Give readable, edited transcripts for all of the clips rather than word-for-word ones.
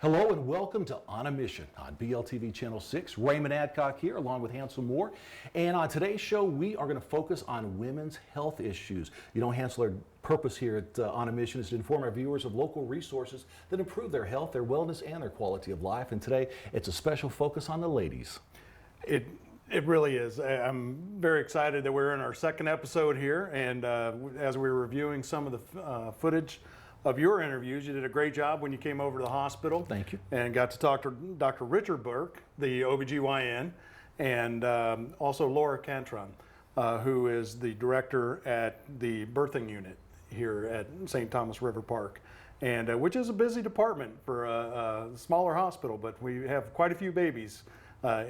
Hello and welcome to On a Mission on BLTV Channel 6. Raymond Adcock here along with Hansel Moore. And on today's show, we are going to focus on women's health issues. You know, Hansel, our purpose here at On a Mission is to inform our viewers of local resources that improve their health, their wellness, and their quality of life. And today, it's a special focus on the ladies. It really is. I'm very excited that we're in our second episode here. And as we were reviewing some of the footage of your interviews, you did a great job when you came over to the hospital. Thank you. And got to talk to Dr. Richard Burke, the OBGYN, and also Laura Catron, who is the director at the birthing unit here at St. Thomas River Park, and which is a busy department for a smaller hospital, but we have quite a few babies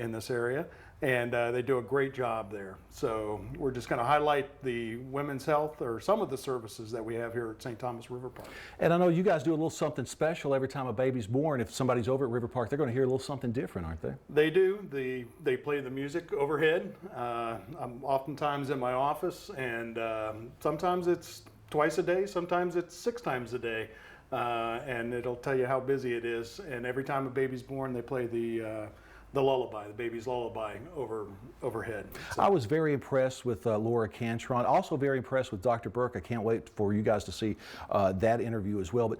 in this area, and they do a great job there. So we're just going to highlight the women's health or some of the services that we have here at St. Thomas River Park. And I know you guys do a little something special every time a baby's born. If somebody's over at River Park, they're going to hear a little something different, aren't they? They do. They play the music overhead. I'm oftentimes in my office, and sometimes it's twice a day, sometimes it's 6 times a day. And it'll tell you how busy it is. And every time a baby's born, they play the lullaby, the baby's lullaby overhead. So. I was very impressed with Laura Catron, also very impressed with Dr. Burke. I can't wait for you guys to see that interview as well. But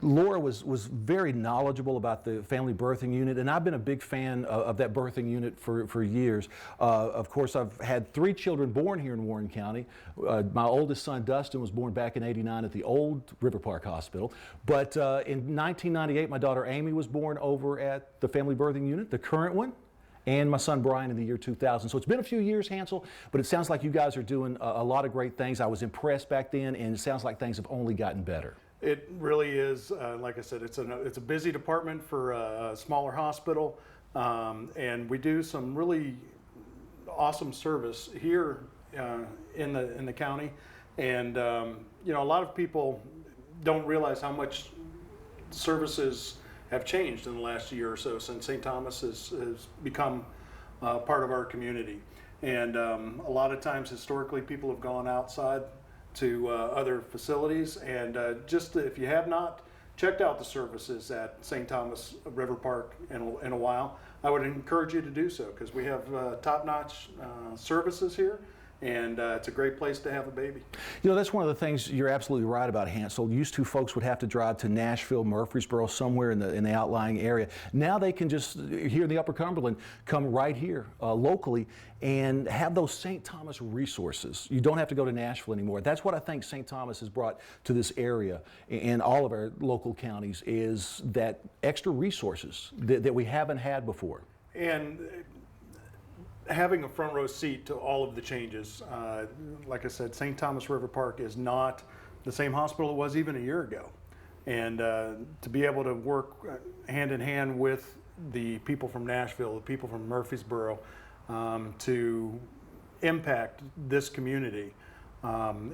Laura was very knowledgeable about the family birthing unit, and I've been a big fan of that birthing unit for years. Of course, I've had 3 children born here in Warren County. My oldest son, Dustin, was born back in '89 at the old River Park Hospital. But in 1998, my daughter Amy was born over at the family birthing unit, the current one, and my son Brian in the year 2000. So it's been a few years, Hansel, but it sounds like you guys are doing a lot of great things. I was impressed back then, and it sounds like things have only gotten better. It really is. Like I said, it's a busy department for a smaller hospital, and we do some really awesome service here in the county. And you know, a lot of people don't realize how much services have changed in the last year or so since St. Thomas has become part of our community. And a lot of times historically people have gone outside to other facilities, and just if you have not checked out the services at St. Thomas River Park in a while, I would encourage you to do so, because we have top-notch services here. And it's a great place to have a baby. You know, that's one of the things you're absolutely right about, Hansel. Used to, folks would have to drive to Nashville, Murfreesboro, somewhere in the outlying area. Now they can just, here in the Upper Cumberland, come right here locally and have those St. Thomas resources. You don't have to go to Nashville anymore. That's what I think St. Thomas has brought to this area and all of our local counties, is that extra resources that we haven't had before. And having a front row seat to all of the changes. Like I said, St. Thomas River Park is not the same hospital it was even a year ago. And to be able to work hand in hand with the people from Nashville, the people from Murfreesboro, to impact this community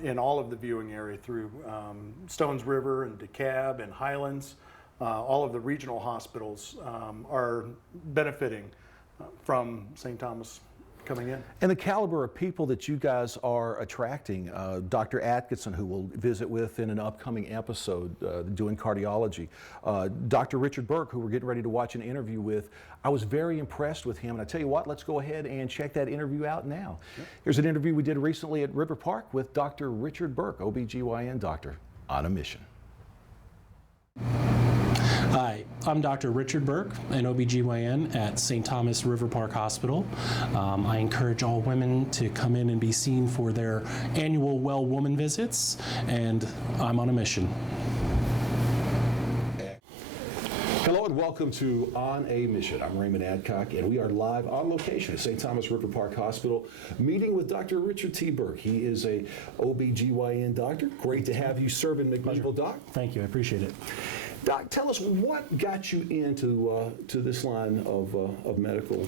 in all of the viewing area through Stones River and DeKalb and Highlands, all of the regional hospitals are benefiting from St. Thomas coming in. And the caliber of people that you guys are attracting, Dr. Atkinson, who we'll visit with in an upcoming episode doing cardiology, Dr. Richard Burke, who we're getting ready to watch an interview with. I was very impressed with him, and I tell you what, let's go ahead and check that interview out now. Yep. Here's an interview we did recently at River Park with Dr. Richard Burke, OBGYN doctor, on a mission. Hi, I'm Dr. Richard Burke, an OBGYN at St. Thomas River Park Hospital. I encourage all women to come in and be seen for their annual Well Woman visits, and I'm on a mission. Hello and welcome to On a Mission. I'm Raymond Adcock, and we are live on location at St. Thomas River Park Hospital, meeting with Dr. Richard T. Burke. He is a OBGYN doctor. Great to have you serving McMichael, Doc. Thank you, I appreciate it. Doc, tell us what got you into to this line of medical.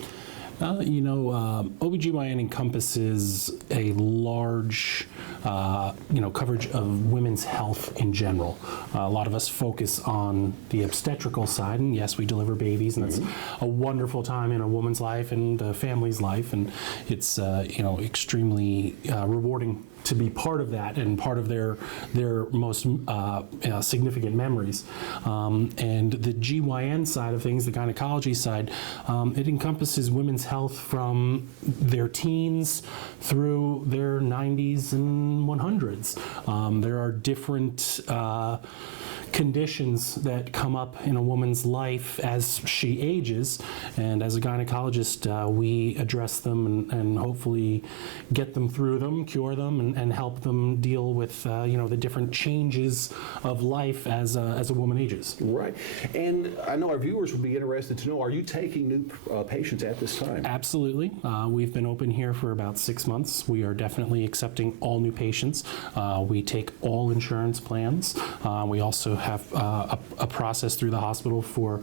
OBGYN encompasses a large, coverage of women's health in general. A lot of us focus on the obstetrical side, and yes, we deliver babies, and that's a wonderful time in a woman's life and a family's life, and it's extremely rewarding to be part of that and part of their most significant memories. And the GYN side of things, the gynecology side, it encompasses women's health from their teens through their 90s and 100s. There are different conditions that come up in a woman's life as she ages, and as a gynecologist we address them and hopefully get them through them, cure them, and help them deal with the different changes of life as a woman ages. Right, and I know our viewers would be interested to know, are you taking new patients at this time? Absolutely. We've been open here for about 6 months. We are definitely accepting all new patients. We take all insurance plans. We also have a process through the hospital for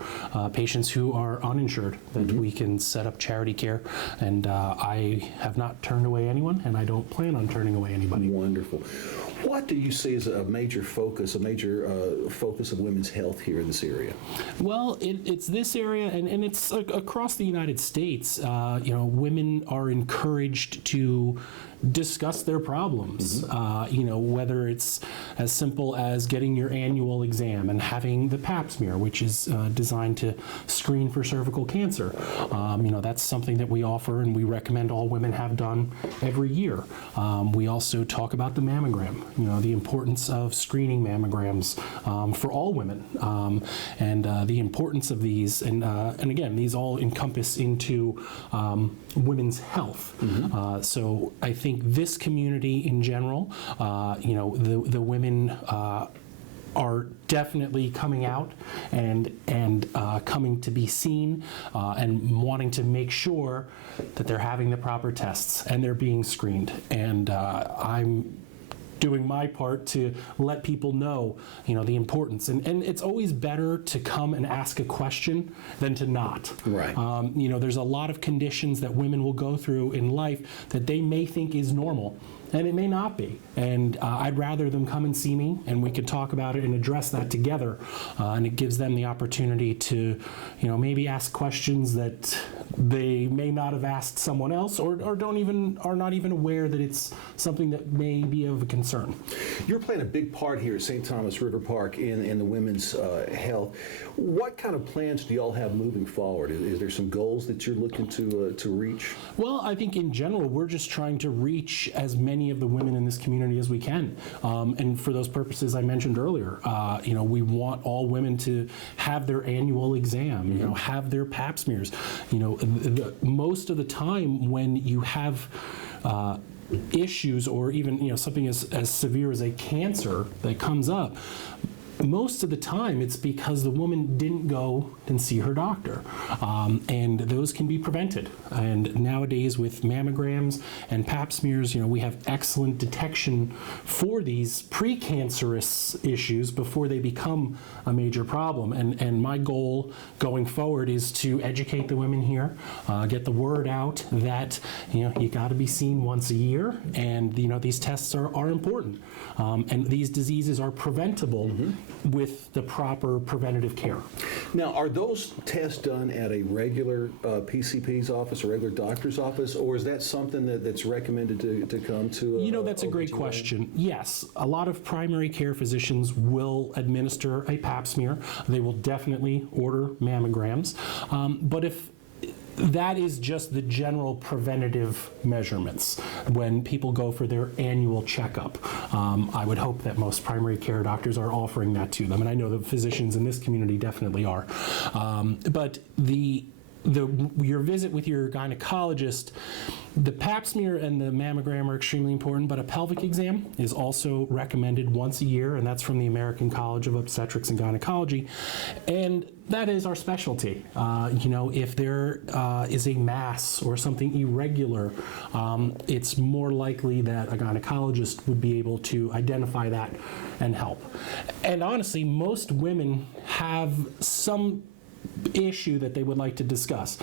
patients who are uninsured that we can set up charity care, and I have not turned away anyone, and I don't plan on turning away anybody. Wonderful. What do you see as a major focus of women's health here in this area? Well, it's this area, and it's across the United States. Women are encouraged to discuss their problems, whether it's as simple as getting your annual exam and having the pap smear, which is designed to screen for cervical cancer. That's something that we offer and we recommend all women have done every year. We also talk about the mammogram, the importance of screening mammograms for all women, and the importance of these, and again, these all encompass into women's health. So I think this community in general, the women are definitely coming out and coming to be seen and wanting to make sure that they're having the proper tests and they're being screened. And I'm doing my part to let people know, the importance. And it's always better to come and ask a question than to not. Right. There's a lot of conditions that women will go through in life that they may think is normal, and it may not be. And I'd rather them come and see me, and we could talk about it and address that together. And it gives them the opportunity to, maybe ask questions that they may not have asked someone else, or are not even aware that it's something that may be of a concern. You're playing a big part here at St. Thomas River Park in the women's health. What kind of plans do y'all have moving forward? Is there some goals that you're looking to reach? Well, I think in general, we're just trying to reach as many of the women in this community as we can. And for those purposes I mentioned earlier, we want all women to have their annual exam, have their pap smears. Most of the time when you have issues, or even something as severe as a cancer that comes up, most of the time it's because the woman didn't go and see her doctor, and those can be prevented. And nowadays with mammograms and pap smears, we have excellent detection for these precancerous issues before they become a major problem. And my goal going forward is to educate the women here, get the word out that you got to be seen once a year, and these tests are important, and these diseases are preventable with the proper preventative care. Now, are those tests done at a regular PCP's office, a regular doctor's office, or is that something that's recommended to come to? That's a great question. Yes, a lot of primary care physicians will administer a pap smear. They will definitely order mammograms. But if that is just the general preventative measurements when people go for their annual checkup. I would hope that most primary care doctors are offering that to them, and I know the physicians in this community definitely are. But your visit with your gynecologist, the pap smear and the mammogram are extremely important, but a pelvic exam is also recommended once a year, and that's from the American College of Obstetrics and Gynecology. And that is our specialty. If there is a mass or something irregular, it's more likely that a gynecologist would be able to identify that and help. And honestly, most women have some issue that they would like to discuss.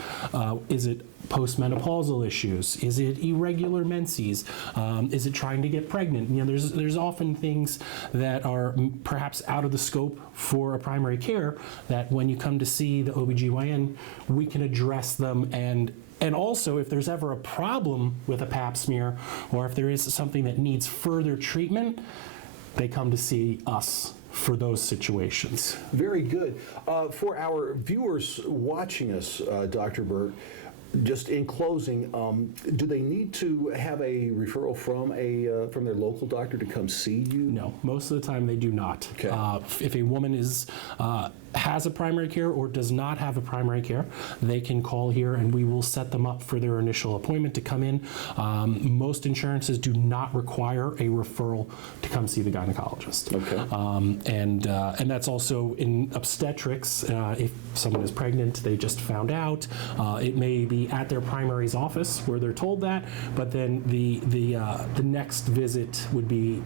Is it postmenopausal issues? Is it irregular menses? Is it trying to get pregnant? There's often things that are perhaps out of the scope for a primary care that when you come to see the OBGYN, we can address them. And also, if there's ever a problem with a pap smear, or if there is something that needs further treatment, they come to see us for those situations. Very good. For our viewers watching us, Dr. Burke, just in closing, do they need to have a referral from their local doctor to come see you? No, most of the time they do not. Okay. If a woman has a primary care or does not have a primary care, they can call here and we will set them up for their initial appointment to come in. Most insurances do not require a referral to come see the gynecologist. Okay. And that's also in obstetrics. If someone is pregnant, they just found out, it may be at their primary's office where they're told that, but then the next visit would be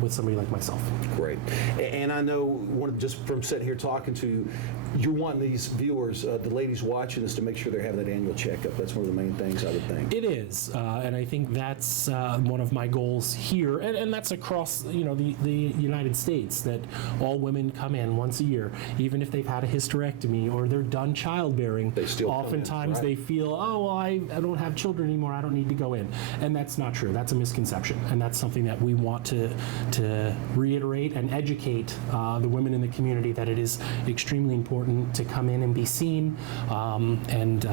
with somebody like myself. Great. And I know, just from sitting here talking to you, you're wanting these viewers, the ladies watching this, to make sure they're having that annual checkup. That's one of the main things, I would think. It is, and I think that's one of my goals here, and that's across the United States, that all women come in once a year, even if they've had a hysterectomy or they're done childbearing. They still oftentimes they feel, oh, well, I don't have children anymore, I don't need to go in. And that's not true. That's a misconception. And that's something that we want to reiterate and educate the women in the community, that it is extremely important to come in and be seen, and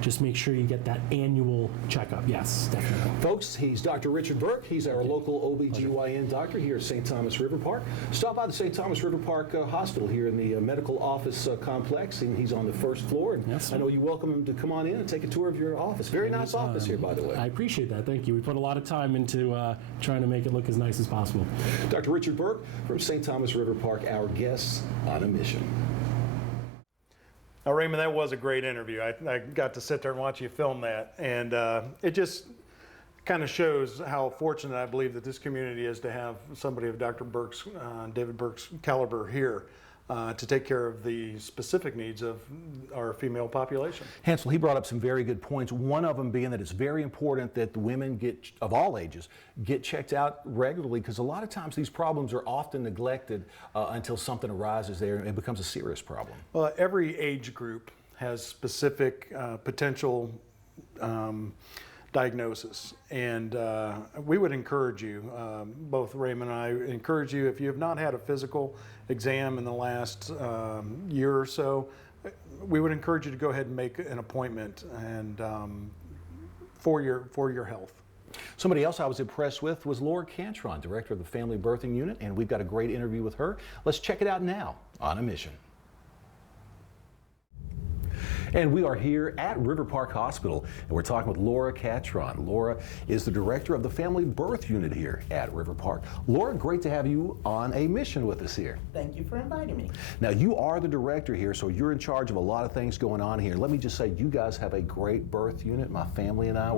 just make sure you get that annual checkup. Yes, definitely. Folks, he's Dr. Richard Burke. He's our local OBGYN doctor here at St. Thomas River Park. Stop by the St. Thomas River Park Hospital here in the medical office complex, and he's on the first floor. And yes, I know you welcome him to come on in and take a tour of your office. Very nice office here, by the way. I appreciate that. Thank you. We put a lot of time into trying to make it look as nice as possible. Dr. Richard Burke from St. Thomas River Park, our guests on a mission. Now, Raymond, that was a great interview. I got to sit there and watch you film that, and it just kind of shows how fortunate I believe that this community is to have somebody of Dr. Burke's, David Burke's caliber here to take care of the specific needs of our female population. Hansel, he brought up some very good points. One of them being that it's very important that the women of all ages get checked out regularly, because a lot of times these problems are often neglected until something arises there and it becomes a serious problem. Well, every age group has specific potential diagnosis, and we would encourage you, both Raymond and I encourage you, if you have not had a physical exam in the last year or so, we would encourage you to go ahead and make an appointment and for your health. Somebody else I was impressed with was Laura Catron, director of the Family Birthing Unit, and we've got a great interview with her. Let's check it out now on a mission. And we are here at River Park Hospital, and we're talking with Laura Catron. Laura is the director of the Family Birth Unit here at River Park. Laura, great to have you on a mission with us here. Thank you for inviting me. Now, you are the director here, so you're in charge of a lot of things going on here. Let me just say, you guys have a great birth unit. My family and I,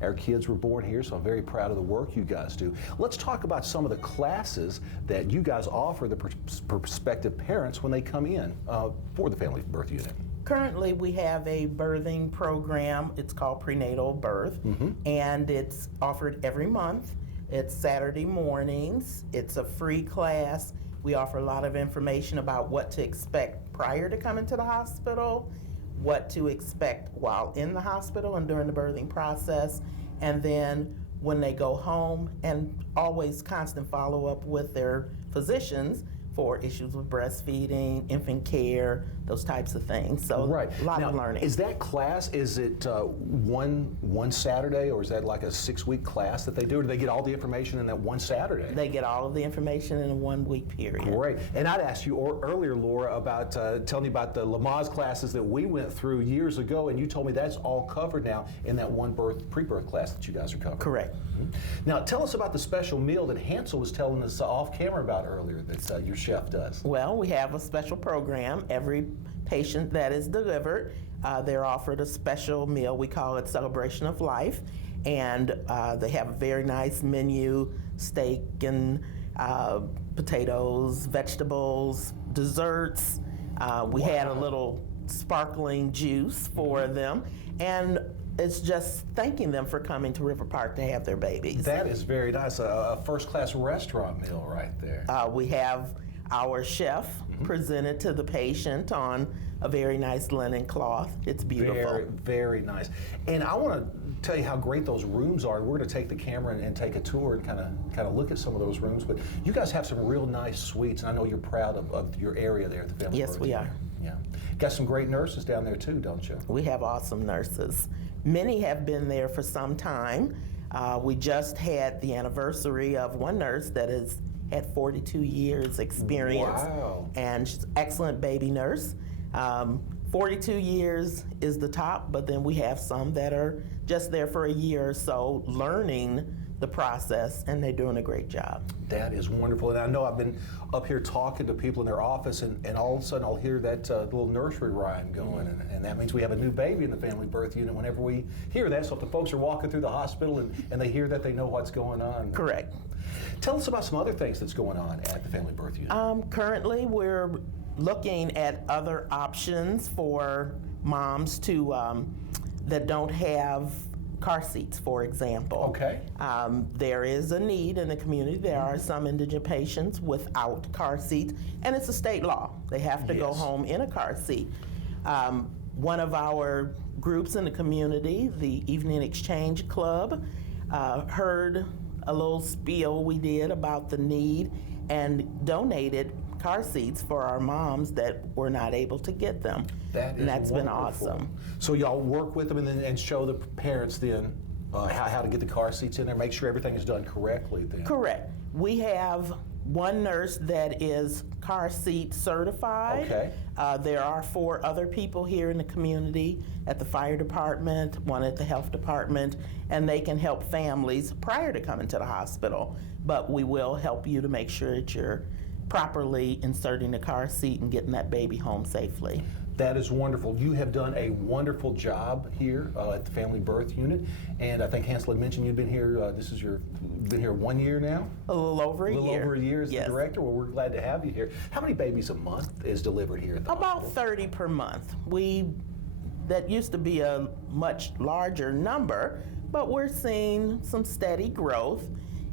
our kids were born here, so I'm very proud of the work you guys do. Let's talk about some of the classes that you guys offer the prospective parents when they come in for the Family Birth Unit. Currently, we have a birthing program. It's called Prenatal Birth, and it's offered every month. It's Saturday mornings. It's a free class, We offer a lot of information about what to expect prior to coming to the hospital, what to expect while in the hospital and during the birthing process, and then when they go home, and always constant follow-up with their physicians for issues with breastfeeding, infant care, those types of things. So Right. a lot Now, of learning. Is that class, is it one Saturday, or is that like a 6-week class that they do, or do they get all the information in that one Saturday? They get all of the information in a 1-week period. Great. And I'd asked you earlier, Laura, about telling you about the Lamaze classes that we went through years ago, and you told me that's all covered now in that one pre-birth class that you guys are covering. Correct. Now, tell us about the special meal that Hansel was telling us off camera about earlier that your chef does. Well, we have a special program. Every patient that is delivered, they're offered a special meal. We call it Celebration of Life. And they have a very nice menu, steak and potatoes, vegetables, desserts. We had a little sparkling juice for them. And it's just thanking them for coming to River Park to have their babies. That is very nice. A first-class restaurant meal right there. We have our chef presented to the patient on a very nice linen cloth. It's beautiful. Very, very nice. And I want to tell you how great those rooms are. We're going to take the camera and take a tour and kind of look at some of those rooms. But you guys have some real nice suites, and I know you're proud of your area there at the Family Yes, Birth we Unit. are. Yeah. Got some great nurses down there too, don't you? We have awesome nurses. Many have been there for some time. We just had the anniversary of one nurse that has had 42 years experience. Wow. And she's an excellent baby nurse. 42 years is the top, but then we have some that are just there for a year or so learning the process, and they're doing a great job. That is wonderful. And I know I've been up here talking to people in their office, and all of a sudden I'll hear that little nursery rhyme going, and that means we have a new baby in the Family Birth Unit whenever we hear that. So if the folks are walking through the hospital and they hear that, they know what's going on. Correct. Tell us about some other things that's going on at the Family Birth Unit. Currently, we're looking at other options for moms to that don't have car seats, for example. Okay. There is a need in the community. There are some indigent patients without car seats, and it's a state law. They have to go Yes. home in a car seat. One of our groups in the community, the Evening Exchange Club, heard a little spiel we did about the need and donated car seats for our moms that were not able to get them. That is And that's been wonderful. awesome. So y'all work with them and show the parents then how to get the car seats in there, make sure everything is done correctly then. Correct. We have one nurse that is car seat certified. Okay. There are 4 other people here in the community at the fire department, one at the health department, and they can help families prior to coming to the hospital. But we will help you to make sure that you're properly inserting the car seat and getting that baby home safely. That is wonderful. You have done a wonderful job here at the Family Birth Unit, and I think Hansel had mentioned you've been here. Been here 1 year now. A little over a A little year. over a year as Yes. the director. Well, we're glad to have you here. How many babies a month is delivered here at the About hospital? 30 per month. That used to be a much larger number, but we're seeing some steady growth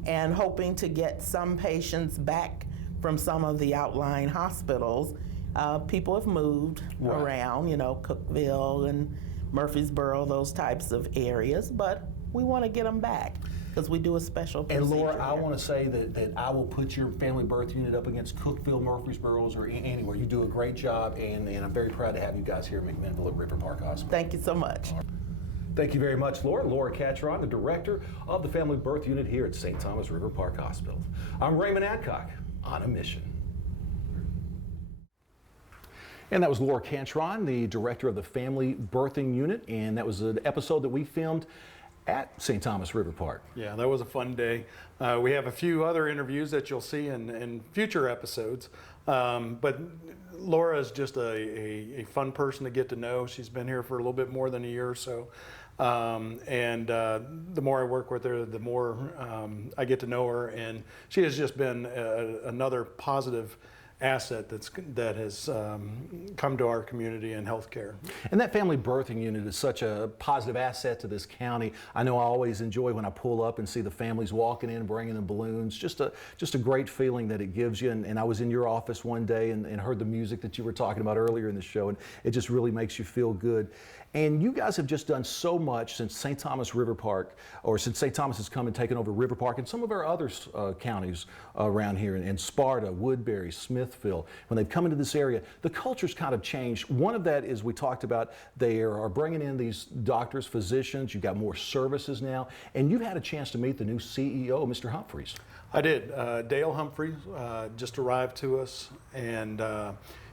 and hoping to get some patients back from some of the outlying hospitals. People have moved Right. around, Cookeville and Murfreesboro, those types of areas, but we want to get them back because we do a special procedure. And Laura, I there. want to say that I will put your Family Birth Unit up against Cookeville, Murfreesboro's, or anywhere. You do a great job, and I'm very proud to have you guys here in McMinnville at River Park Hospital. Thank you so much. Thank you very much, Laura. Laura Catron, the director of the Family Birth Unit here at St. Thomas River Park Hospital. I'm Raymond Adcock, on a mission. And that was Laura Catron, the director of the Family Birthing Unit, and that was an episode that we filmed at St. Thomas River Park. Yeah, that was a fun day. We have a few other interviews that you'll see in future episodes. But Laura is just a fun person to get to know. She's been here for a little bit more than a year or so. The more I work with her, the more I get to know her. And she has just been another positive asset that has come to our community in healthcare. And that family birthing unit is such a positive asset to this county. I know I always enjoy when I pull up and see the families walking in, bringing in balloons. Just a great feeling that it gives you. And I was in your office one day and heard the music that you were talking about earlier in the show, and it just really makes you feel good. And you guys have just done so much since St. Thomas River Park, or since St. Thomas has come and taken over River Park and some of our other counties around here, in Sparta, Woodbury, Smithville. When they've come into this area, the culture's kind of changed. One of that is we talked about they are bringing in these doctors, physicians. You've got more services now, and you've had a chance to meet the new CEO, Mr. Humphreys. I did. Dale Humphreys just arrived to us, and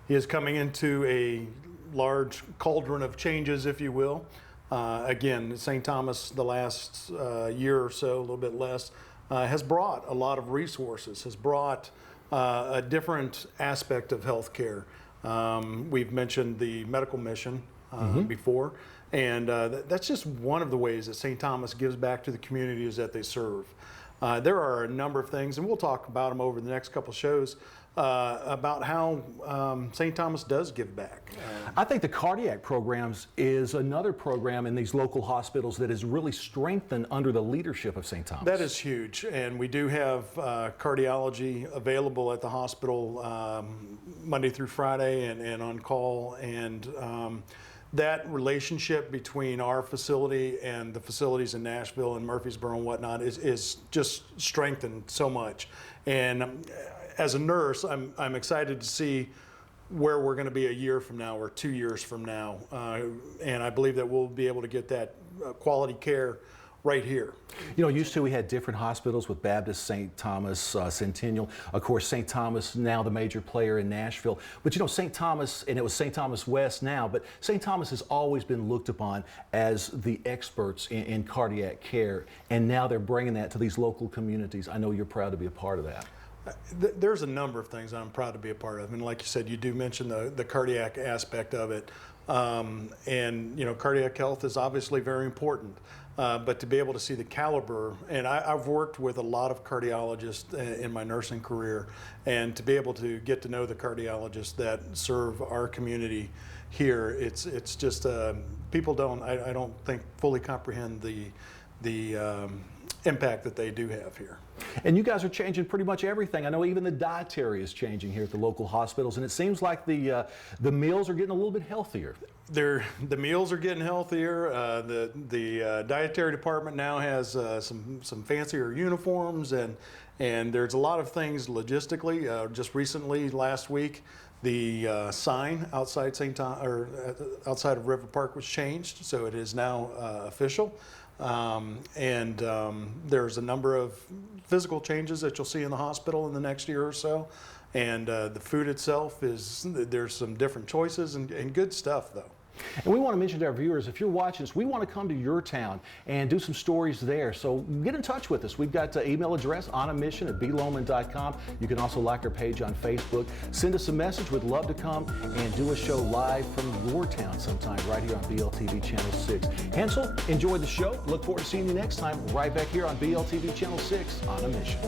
he is coming into a large cauldron of changes, if you will. Again, St. Thomas, the last year or so, a little bit less, has brought a lot of resources, has brought a different aspect of healthcare. We've mentioned the medical mission before, and that's just one of the ways that St. Thomas gives back to the communities that they serve. There are a number of things, and we'll talk about them over the next couple shows, about how St. Thomas does give back. I think the cardiac programs is another program in these local hospitals that is really strengthened under the leadership of St. Thomas. That is huge, and we do have cardiology available at the hospital Monday through Friday and on call, and that relationship between our facility and the facilities in Nashville and Murfreesboro and whatnot is just strengthened so much. And as a nurse, I'm excited to see where we're going to be a year from now or 2 years from now. And I believe that we'll be able to get that quality care right here. You know, used to we had different hospitals with Baptist, St. Thomas, Centennial. Of course, St. Thomas now the major player in Nashville. But you know, St. Thomas, and it was St. Thomas West now, but St. Thomas has always been looked upon as the experts in cardiac care. And now they're bringing that to these local communities. I know you're proud to be a part of that. There's a number of things I'm proud to be a part of. And like you said, you do mention the cardiac aspect of it. And, you know, cardiac health is obviously very important. But to be able to see the caliber, and I've worked with a lot of cardiologists in my nursing career, and to be able to get to know the cardiologists that serve our community here, it's just people I don't think fully comprehend the impact that they do have here. And you guys are changing pretty much everything. I know even the dietary is changing here at the local hospitals, and it seems like the meals are getting a little bit healthier. The meals are getting healthier. The dietary department now has some fancier uniforms, and there's a lot of things logistically. Just recently, last week, the sign outside outside of River Park was changed, so it is now official. And there's a number of physical changes that you'll see in the hospital in the next year or so. And the food itself there's some different choices and good stuff though. And we want to mention to our viewers, if you're watching us, we want to come to your town and do some stories there. So get in touch with us. We've got the email address, onamission@bloman.com. You can also like our page on Facebook. Send us a message. We'd love to come and do a show live from your town sometime right here on BLTV Channel 6. Hansel, enjoy the show. Look forward to seeing you next time right back here on BLTV Channel 6 on a Mission.